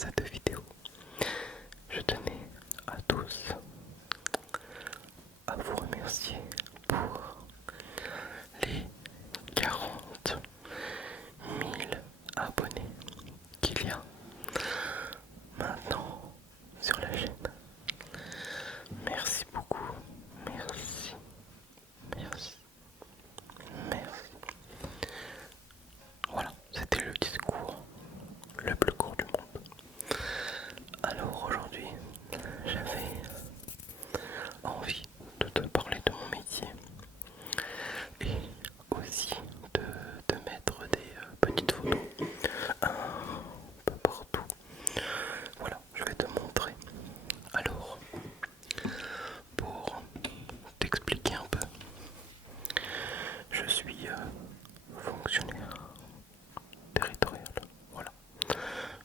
cette vidéo. Je tenais à tous à vous remercier pour les 40 000 abonnés qu'il y a maintenant sur la chaîne. Merci beaucoup, merci, merci, merci. Voilà, c'était le discours le plus court du monde. Alors aujourd'hui, j'avais envie de te parler de mon métier et aussi de mettre des petites photos un peu partout. Voilà, je vais te montrer. Alors, pour t'expliquer un peu, je suis fonctionnaire territorial. Voilà,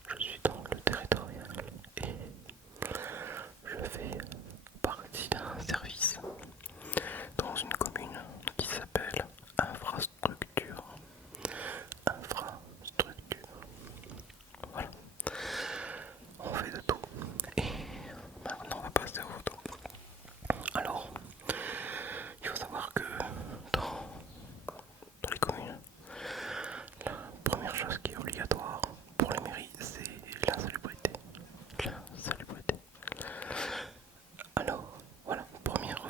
je suis dans le territorial et je fais partie d'un service dans une commune qui s'appelle infrastructure. Infrastructure. Voilà. On fait de tout. Et maintenant on va passer aux photos. Alors, il faut savoir que dans les communes, la première chose qui est obligatoire pour les mairies, c'est l'insalubrité. L'insalubrité. Alors, voilà, première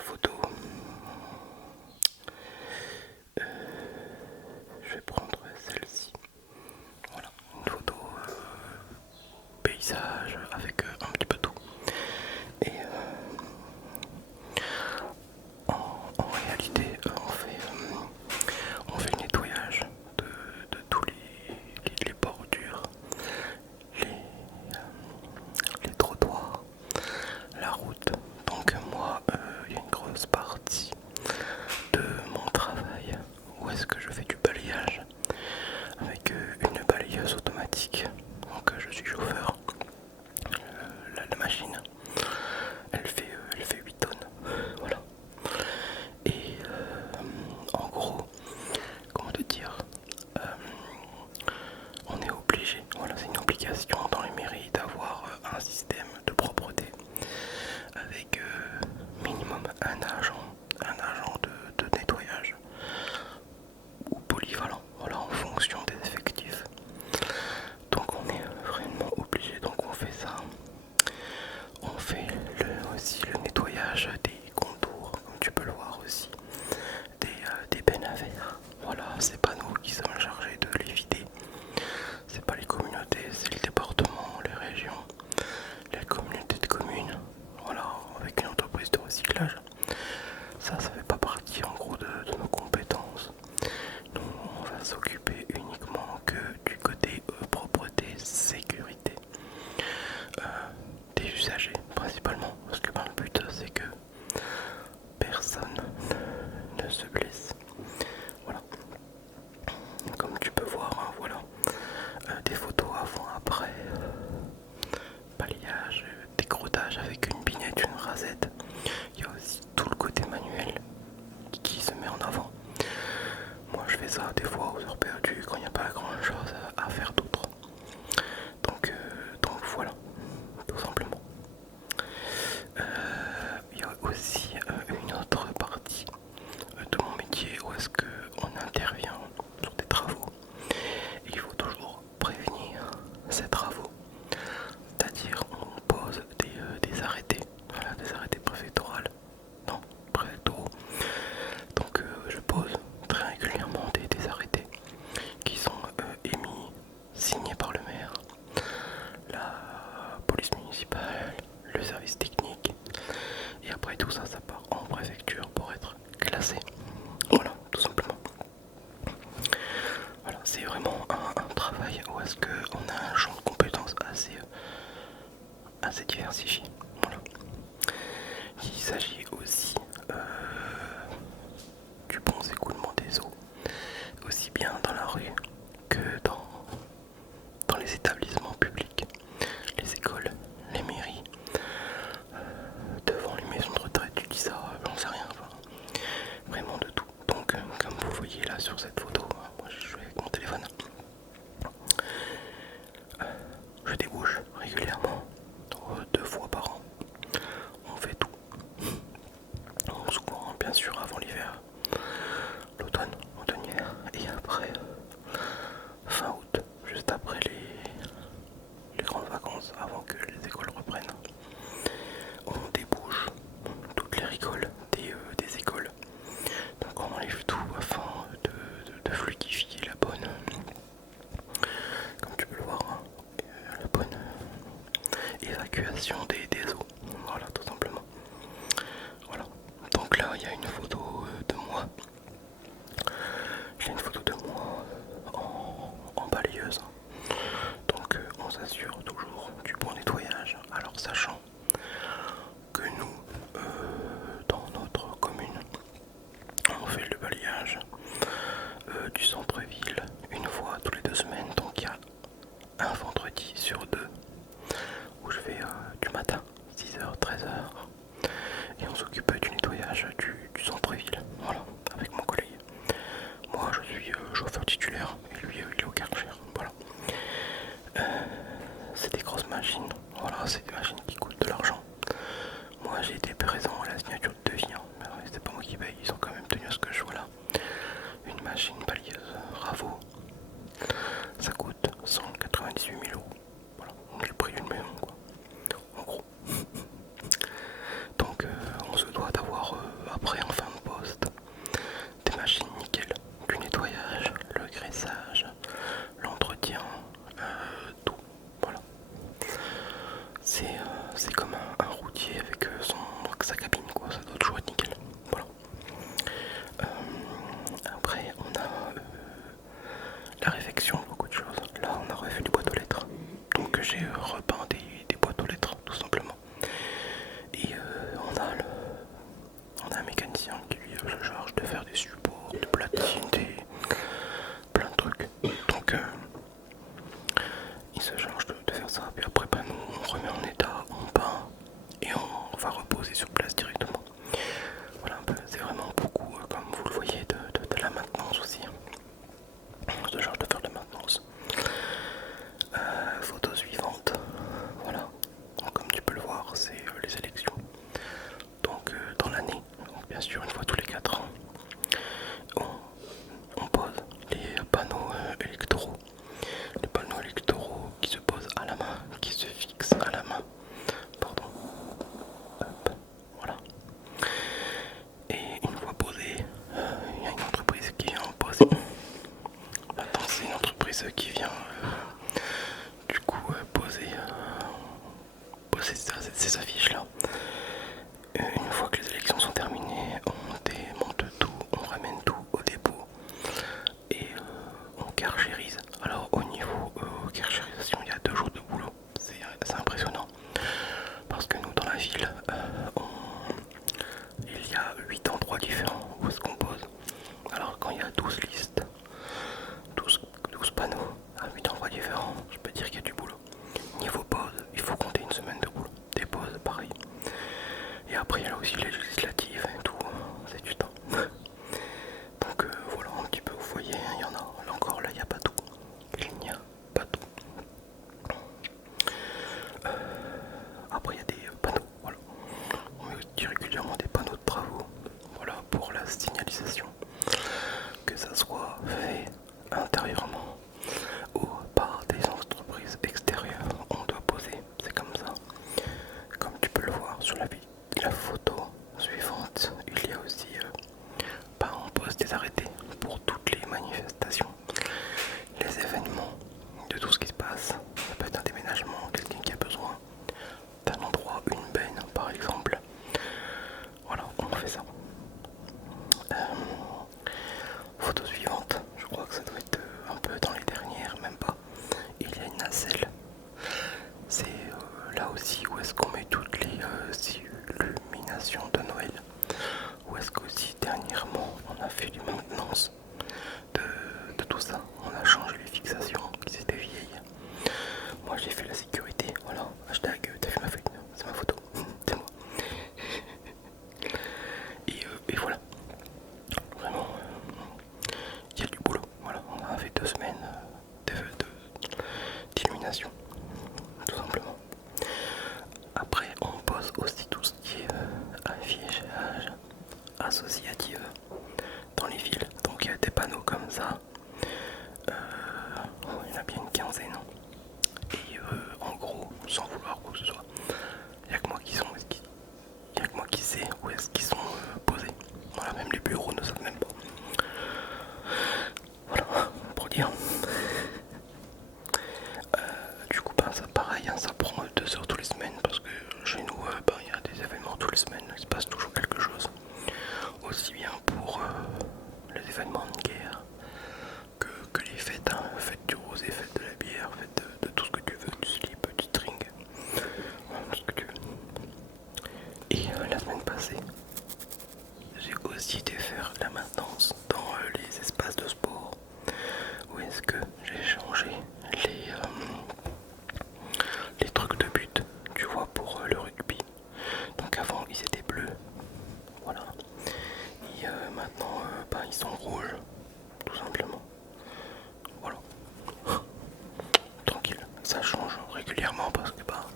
photo. Je vais prendre celle-ci. Voilà, une photo paysage avec un petit peu tout. Et en réalité, on fait le nettoyage de tous les bordures, les trottoirs, la route. Donc moi, il y a une grosse partie de mon travail où est-ce que je fais du balayage avec une balayeuse automatique. Donc je suis chauffeur. La machine, elle fait 8 tonnes. Voilà. Et en gros, comment te dire, on est obligé, voilà, c'est une obligation dans les mairies d'avoir un système de propreté avec minimum un agent de nettoyage ou polyvalent, voilà, en fonction des effectifs. Donc on est vraiment obligé, donc on fait ça. On fait aussi le nettoyage des contours, comme tu peux le voir aussi, des bennes à verre. Voilà, c'est pas nous qui sommes chargés de les vider. C'est pas les communautés, c'est le département, les régions, les communautés de communes. Voilà, avec une entreprise de recyclage. Ça fait pas partie en gros de nos compétences. Nous, on va s'occuper uniquement que du côté propreté, sécurité des usagers principalement. Parce que le but c'est que personne ne se blesse. Voilà. Comme tu peux voir, hein, voilà. Des photos avant, après, balayage, décrottage avec une binette, une rasette. Il y a aussi tout le côté manuel qui se met en avant. Moi je fais ça des fois aux heures perdues quand il n'y a pas grand chose à faire d'autre. Donc voilà, tout simplement. Il y a aussi une autre partie de mon métier où est-ce qu'on intervient sur des travaux. Et il faut toujours prévenir ces travaux. C'est-à-dire on pose des arrêtés, voilà, des arrêtés préfectorales. Non, préfectoraux. Donc je pose très régulièrement des arrêtés qui sont émis, signés par le maire, la police municipale, le service technique. Et après tout ça, ça part en préfecture pour être classé. Voilà, tout simplement. Voilà, c'est vraiment un travail où est-ce qu'on a un champ de compétences assez diversifié. Voilà. Il s'agit aussi du bon écoulement des eaux, aussi bien dans la rue que dans les établissements publics, les écoles, les mairies, devant les maisons de retraite, tu dis ça, j'en sais rien, enfin, vraiment de tout. Donc comme vous voyez là sur cette photo, moi je suis avec mon téléphone, l'évacuation des eaux. Voilà, tout simplement. Voilà. Donc là, il y a une photo de moi. J'ai une photo de moi en balayeuse. Donc on s'assure toujours du bon nettoyage. Alors sachant que nous, dans notre commune, on fait le balayage du centre-ville une fois tous les 2 semaines. Donc il y a un vendredi sur 2 où je vais du matin 6h, 13h et on s'occupe du nettoyage du centre-ville. Voilà, avec mon collègue. Moi je suis chauffeur titulaire et lui il est au Karcher. Voilà. C'est des grosses machines. Voilà, c'est des machines qui coûtent de l'argent. Moi j'ai été présent à la signature de devis. Hein. C'est pas moi qui paye, ils ont quand même tenu à ce que je sois là. Une machine balayeuse Ravo, ça coûte 198 000 euros. Voilà, le prix d'une maison quoi. En gros. Donc on se doit d'avoir après en fin de poste des machines nickel, du nettoyage, le graissage, l'entretien, tout. Voilà. C'est comme un routier avec sa cabine quoi, ça doit toujours être nickel. Voilà. Après on a la réfection, beaucoup de choses. Là on a refait des boîtes aux lettres. Donc j'ai repeint des boîtes aux lettres tout simplement. Et on a un mécanicien qui lui se charge de faire des supports, de platines, plein de trucs. Donc il se charge de faire ça. Puis après nous on remet en état, on peint et on va reposer sur place directement. Voilà un peu, c'est vraiment beaucoup comme vous le voyez de la maintenance aussi. On se charge de faire de la maintenance. Photo suivante. Voilà. Donc, comme tu peux le voir, c'est les élections. Donc dans l'année, bien sûr une fois tous les 4 ans, on pose les panneaux électoraux. Les panneaux électoraux qui se posent à la main, qui se fixent à la main. Pardon. Hop. Voilà. Et une fois posé, il y a une entreprise qui vient poser. Maintenant c'est une entreprise qui vient du coup poser ces affiches là. Une fois que les élections sont terminées, on démonte tout, on ramène tout au dépôt et on carchérise. Alors au niveau carchérisation, il y a 2 jours de boulot, c'est impressionnant. Parce que nous dans la ville, il y a 8 endroits différents où est-ce qu'on pose. Alors quand il y a 12 listes, 12 panneaux à 8 endroits différents, je peux dire qu'il y a du boulot. Niveau pause, il faut compter une semaine de boulot. Des pauses, pareil. Et après il y a là aussi les législatives et tout, c'est du temps. Donc voilà un petit peu, vous voyez, il y en a. Là encore, là il n'y a pas tout. Il n'y a pas tout. Après il y a des panneaux, voilà. On met aussi régulièrement des panneaux de travaux. Voilà, pour la signalisation. Que ça soit fait intérieurement ou par des entreprises extérieures, on doit poser, c'est comme ça. Comme tu peux le voir sur la photo suivante, il y a aussi on pose des arrêtés pour toutes les manifestations, les événements, de tout ce qui se passe. Ça peut être un déménagement, quelqu'un qui a besoin d'un endroit, une benne par exemple. Voilà, on fait ça. Photo suivante, je crois que ça doit être un peu faites, hein, faites du rosé, faites de la bière, faites de tout ce que tu veux, du slip, du string, tout ce que tu veux. Et la semaine passée, j'ai aussi été faire la maintenance dans les espaces de sport. Où est-ce que j'ai changé les trucs de but, tu vois, pour le rugby. Donc avant ils étaient bleus, voilà. Et maintenant bah, ils sont rouges, tout simplement. Voilà. Tranquille, ça change régulièrement parce que bah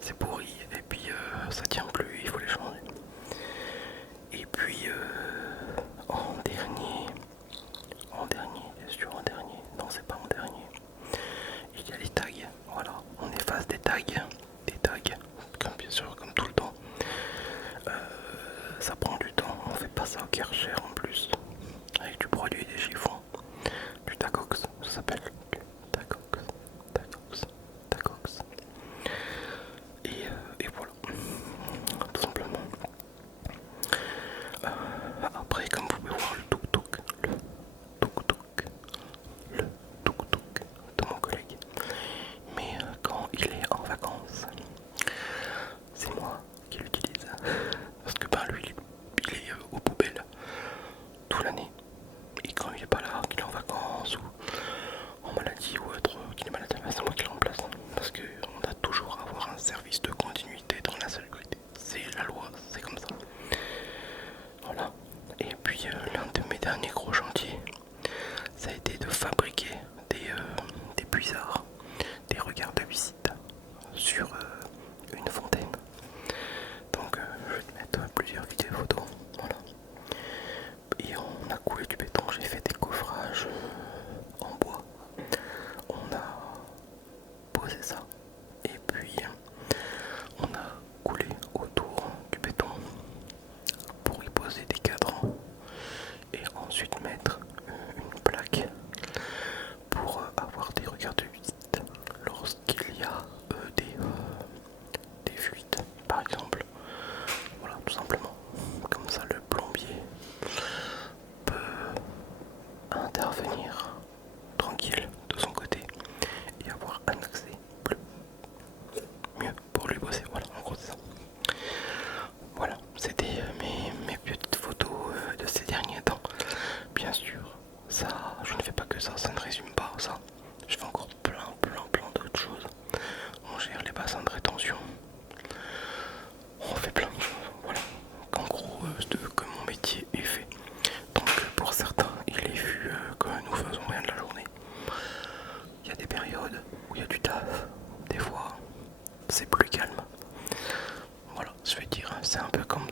c'est pourri et puis ça tient plus, il faut les changer. Et puis bien sûr en dernier, non c'est pas en dernier, il y a les tags, voilà, on efface des tags, comme bien sûr comme tout le temps. Ça prend du temps, on fait pas ça au Karcher en plus, avec du produit des chiffons, du Tacox, ça s'appelle du Tacox. Et voilà, tout simplement. Après, comme vous pouvez voir, le tuk-tuk le tuk-tuk de mon collègue. Mais quand il est en vacances, c'est moi qui l'utilise. Parce que ben, lui, il est aux poubelles toute l'année. Et quand il est pas là, qu'il est en vacances ou en maladie ou autre, qu'il est malade, c'est moi qui le remplace. Parce qu'on a toujours à avoir un service de continuité dans la sécurité. C'est la loi, c'est comme ça. Voilà. Et puis l'un de mes derniers gros chantiers, ça a été de fabriquer des puisards, des regards de visite sur une fontaine. Donc je vais te mettre plusieurs vidéos photos. Voilà. Et on a coulé du béton, j'ai fait des coffrages en bois. On a posé ça. Et puis on a coulé autour du béton pour y poser des cadrans. Et ensuite mettre une plaque pour avoir des regards de visite lorsqu'il y a des fuites par exemple. Voilà, tout simplement. Comme ça le plombier peut intervenir tranquille de son côté et avoir un accès mieux pour lui bosser. Voilà, en gros c'est ça. Voilà, c'était mes petites photos de ces derniers temps. Bien sûr, ça, je ne fais pas que ça ne résume pas ça. Je fais encore plein d'autres choses. On gère les bassins de rétention. On fait plein de choses. Voilà. En gros, que mon métier est fait. Donc pour certains, il est vu que nous faisons rien de la journée. Il y a des périodes où il y a du taf. Des fois, c'est plus calme. Voilà, je vais dire, c'est un peu comme